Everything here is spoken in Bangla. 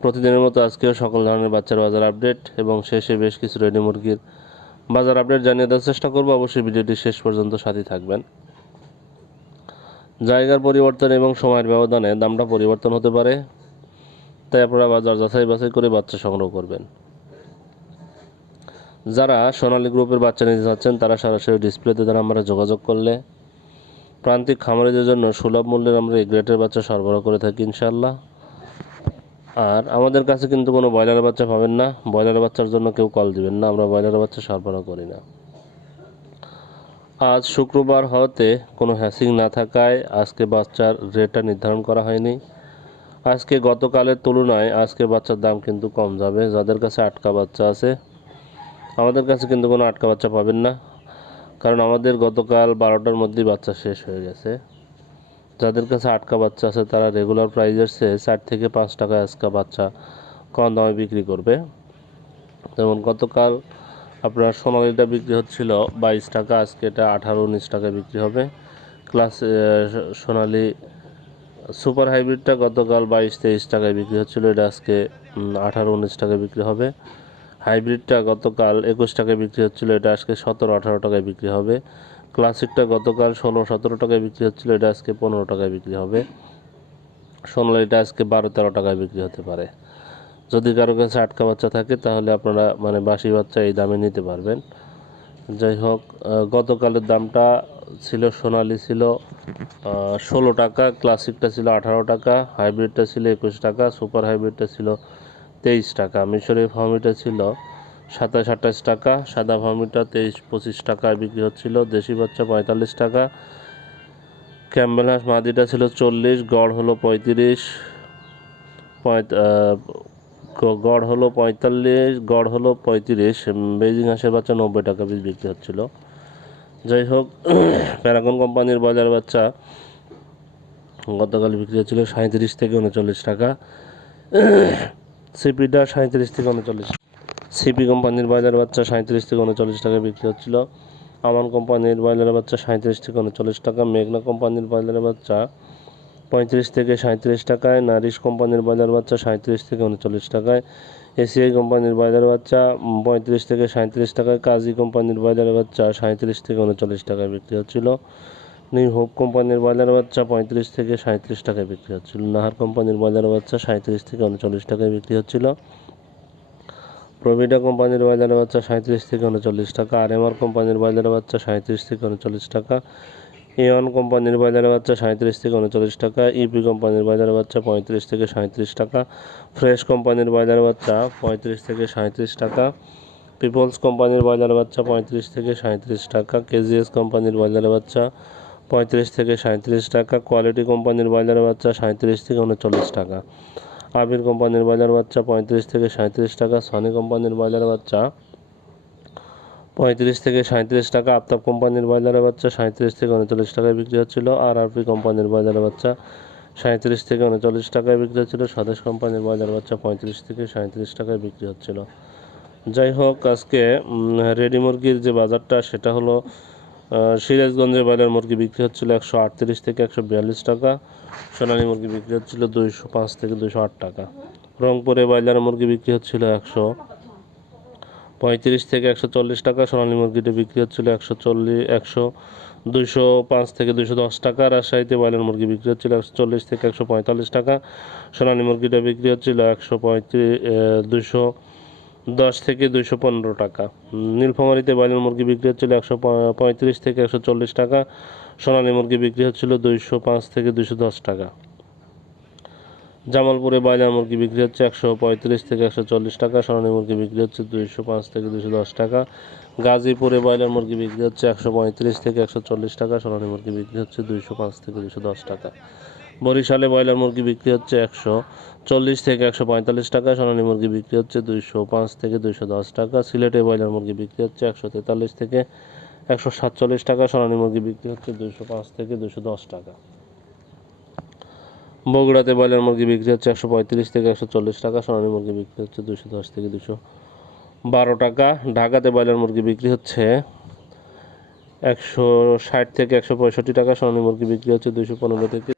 প্রতিদিনের মতো আজকেও সকল ধরনের বাচ্চার বাজার আপডেট এবং শেষে বেশ কিছু রেডি মুরগির বাজার আপডেট জানিয়ে দেওয়ার চেষ্টা করব। অবশ্যই ভিডিওটি শেষ পর্যন্ত সাথে থাকবেন। জায়গার পরিবর্তন এবং সময়ের ব্যবধানে দামটা পরিবর্তন হতে পারে, তাই আপনারা বাজার যাচাই বাছাই করে বাচ্চা সংগ্রহ করবেন। যারা সোনালী গ্রুপের বাচ্চা নিতে চাচ্ছেন, তারা সরাসরি ডিসপ্লেতে দ্বারা আমরা যোগাযোগ করলে প্রান্তিক খামারিদের জন্য সুলভ মূল্যের আমরা এই গ্রেটের বাচ্চা সরবরাহ করে থাকি ইনশাল্লাহ আর আমাদের কাছে কিন্তু কোনো ব্রয়লার বাচ্চা পাবেন না। ব্রয়লার বাচ্চার জন্য কেউ কল দিবেন না, আমরা ব্রয়লার বাচ্চা সরবরাহ করি না। আজ শুক্রবার হওয়াতে কোনো হ্যাসিং না থাকায় আজকে বাচ্চার রেটটা নির্ধারণ করা হয়নি। আজকে গতকালের তুলনায় আজকে বাচ্চার দাম কিন্তু কম যাবে, যাদের কাছে আটকা বাচ্চা আছে। আমাদের কাছে কিন্তু কোনো আটকা বাচ্চা পাবেন না, কারণ আমাদের গতকাল বারোটার মধ্যেই বাচ্চা শেষ হয়ে গেছে। যাদের কাছে আটকা বাচ্চা আছে, তারা রেগুলার প্রাইজের চেয়ে চার থেকে পাঁচ টাকা আজকা বাচ্চা কম দামে বিক্রি করবে। যেমন গতকাল আপনার সোনালিটা বিক্রি হচ্ছিল বাইশ টাকা, আজকে এটা আঠারো উনিশ টাকায় বিক্রি হবে। ক্লাস সোনালি সুপার হাইব্রিডটা গতকাল বাইশ তেইশ টাকায় বিক্রি হচ্ছিল, এটা আজকে আঠারো উনিশ টাকায় বিক্রি হবে। হাইব্রিডটা গতকাল একুশ টাকায় বিক্রি হচ্ছিল, এটা আজকে সতেরো আঠারো টাকায় বিক্রি হবে। ক্লাসিকটা গতকাল ষোলো, সতেরো টাকায় বিক্রি হচ্ছিল, এটা আজকে পনেরো টাকায় বিক্রি হবে। সোনালিটা আজকে বারো, তেরো টাকায় বিক্রি হতে পারে। যদি কারও কাছে আটকা বাচ্চা থাকে, তাহলে আপনারা মানে বাসি বাচ্চা এই দামে নিতে পারবেন। যাই হোক গতকালের দামটা ছিল, সোনালি ছিল ষোলো টাকা, ক্লাসিকটা ছিল আঠারো টাকা, হাইব্রিডটা ছিল একুশ টাকা, সুপার হাইব্রিডটা ছিল তেইশ টাকা মিশরের ফার্মিটা ছিল সাতাশ, আঠাশ টাকা, সাদা ফার্মিটা তেইশ, পঁচিশ টাকায় বিক্রি হচ্ছিল, দেশি বাচ্চা পঁয়তাল্লিশ টাকা। ক্যাম্বেল হাঁস মাদিটা ছিল চল্লিশ, গড় হলো পঁয়ত্রিশ গড় হলো পঁয়তাল্লিশ, গড় হলো পঁয়ত্রিশ, বেজিং হাঁসের বাচ্চা নব্বই টাকা পিস বিক্রি হচ্ছিল। যাই হোক, প্যারাগন কোম্পানির বাজার বাচ্চা গতকাল বিক্রি হচ্ছিল সাঁত্রিশ থেকে উনচল্লিশ টাকা। সিপিটা সাঁত্রিশ থেকে উনচল্লিশ সিপি কোম্পানির ব্রয়লার বাচ্চা সাঁত্রিশ থেকে উনচল্লিশ টাকায় বিক্রি হচ্ছিল। আমান কোম্পানির ব্রয়লার বাচ্চা সাঁত্রিশ থেকে উনচল্লিশ টাকা, মেঘনা কোম্পানির ব্রয়লার বাচ্চা পঁয়ত্রিশ থেকে সাঁত্রিশ টাকায়, নারিশ কোম্পানির ব্রয়লার বাচ্চা সাঁত্রিশ থেকে উনচল্লিশ টাকায়, এসিআই কোম্পানির ব্রয়লার বাচ্চা পঁয়ত্রিশ থেকে সাঁত্রিশ টাকায়, কাজী কোম্পানির ব্রয়লার বাচ্চা সাঁত্রিশ থেকে উনচল্লিশ টাকায় বিক্রি হচ্ছিল। নিউ হোপ কোম্পানির ব্রয়লার বাচ্চা পঁয়ত্রিশ থেকে সাঁত্রিশ টাকায় বিক্রি হচ্ছিল। নাহার কোম্পানির ব্রয়লার বাচ্চা সাঁত্রিশ থেকে উনচল্লিশ টাকায় বিক্রি হচ্ছিল। প্রভিডা কোম্পানির ব্রয়লার বাচ্চা সাঁত্রিশ থেকে উনচল্লিশ টাকা আর এমআর কোম্পানির ব্রয়লার বাচ্চা সাঁত্রিশ থেকে উনচল্লিশ টাকা এওয়ান কোম্পানির ব্রয়লার বাচ্চা সাঁত্রিশ থেকে উনচল্লিশ টাকা ইপি কোম্পানির ব্রয়লার বাচ্চা পঁয়ত্রিশ থেকে সাঁত্রিশ টাকা ফ্রেশ কোম্পানির ব্রয়লার বাচ্চা পঁয়ত্রিশ থেকে সাঁত্রিশ টাকা পিপলস কোম্পানির ব্রয়লার বাচ্চা পঁয়ত্রিশ থেকে সাঁত্রিশ টাকা কেজিএস কোম্পানির ব্রয়লার বাচ্চা পঁয়ত্রিশ থেকে সাঁত্রিশ টাকা কোয়ালিটি কোম্পানির ব্রয়লার বাচ্চা সাঁত্রিশ থেকে উনচল্লিশ টাকা আবির কোম্পানির ব্রয়লার বাচ্চা পঁয়ত্রিশ থেকে সাঁত্রিশ টাকা, সনি কোম্পানির ব্রয়লার বাচ্চা পঁয়ত্রিশ থেকে সাঁত্রিশ টাকা, আফতাব কোম্পানির ব্রয়লারের বাচ্চা সাঁত্রিশ থেকে উনচল্লিশ টাকায় বিক্রি হচ্ছিল আর আরপি কোম্পানির ব্রয়লারের বাচ্চা সাঁত্রিশ থেকে উনচল্লিশ টাকায় বিক্রি হচ্ছিল, স্বদেশ কোম্পানির ব্রয়লার বাচ্চা পঁয়ত্রিশ থেকে সাঁত্রিশ টাকায় বিক্রি হচ্ছিল। যাই হোক, আজকে রেডি মুরগির যে বাজারটা, সেটা হলো সিরাজগঞ্জের ব্রয়লার মুরগি বিক্রি হচ্ছিল একশো আটত্রিশ থেকে একশো বিয়াল্লিশ টাকা, সোনালী মুরগি বিক্রি হচ্ছিল দুইশো পাঁচ থেকে দুইশো আট টাকা। রংপুরে ব্রয়লার মুরগি বিক্রি হচ্ছিল একশো পঁয়ত্রিশ থেকে একশো চল্লিশ টাকা, সোনালী মুরগিটা বিক্রি হচ্ছিল একশো চল্লিশ, একশো দুইশো পাঁচ থেকে দুইশো দশ টাকা, রাজশাহীতে ব্রয়লার মুরগি বিক্রি হচ্ছিল একশো চল্লিশ থেকে একশো পঁয়তাল্লিশ টাকা, সোনালী মুরগিটা বিক্রি হচ্ছিল একশো পঁয়ত্রিশ দুইশো দশ থেকে দুইশো পনেরো টাকা। নীলফামারিতে বাইলের মুরগি বিক্রি হচ্ছিল একশো পঁয়ত্রিশ থেকে একশো চল্লিশ টাকা। সোনালী মুরগি বিক্রি হচ্ছিল দুইশো পাঁচ থেকে দুইশো দশ টাকা। জামালপুরে ব্রয়লার মুরগি বিক্রি হচ্ছে একশো পঁয়ত্রিশ থেকে একশো চল্লিশ টাকা সোনালী মুরগি বিক্রি হচ্ছে দুইশো পাঁচ থেকে দুশো দশ টাকা। গাজীপুরে ব্রয়লার মুরগি বিক্রি হচ্ছে একশো পঁয়ত্রিশ থেকে একশো চল্লিশ টাকা সোনালী মুরগি বিক্রি হচ্ছে দুইশো পাঁচ থেকে দুশো দশ টাকা। বরিশালে ব্রয়লার মুরগি বিক্রি হচ্ছে একশো চল্লিশ থেকে একশো পঁয়তাল্লিশ টাকা সোনালী মুরগি বিক্রি হচ্ছে দুইশো পাঁচ থেকে দুইশো দশ টাকা। সিলেটে ব্রয়লার মুরগি বিক্রি হচ্ছে একশো তেতাল্লিশ থেকে একশো সাতচল্লিশ টাকা সোনালী মুরগি বিক্রি হচ্ছে দুইশো পাঁচ থেকে দুশো দশ টাকা। বগুড়াতে ব্রয়লার মুরগি বিক্রি হচ্ছে একশো পঁয়ত্রিশ থেকে একশো চল্লিশ টাকা, সোনালী মুরগি বিক্রি হচ্ছে দুশো দশ থেকে দুশো বারো টাকা। ঢাকাতে ব্রয়লার মুরগি বিক্রি হচ্ছে একশো ষাট থেকে একশো পঁয়ষট্টি টাকা, সোনালী মুরগি বিক্রি হচ্ছে দুশো পনেরো থেকে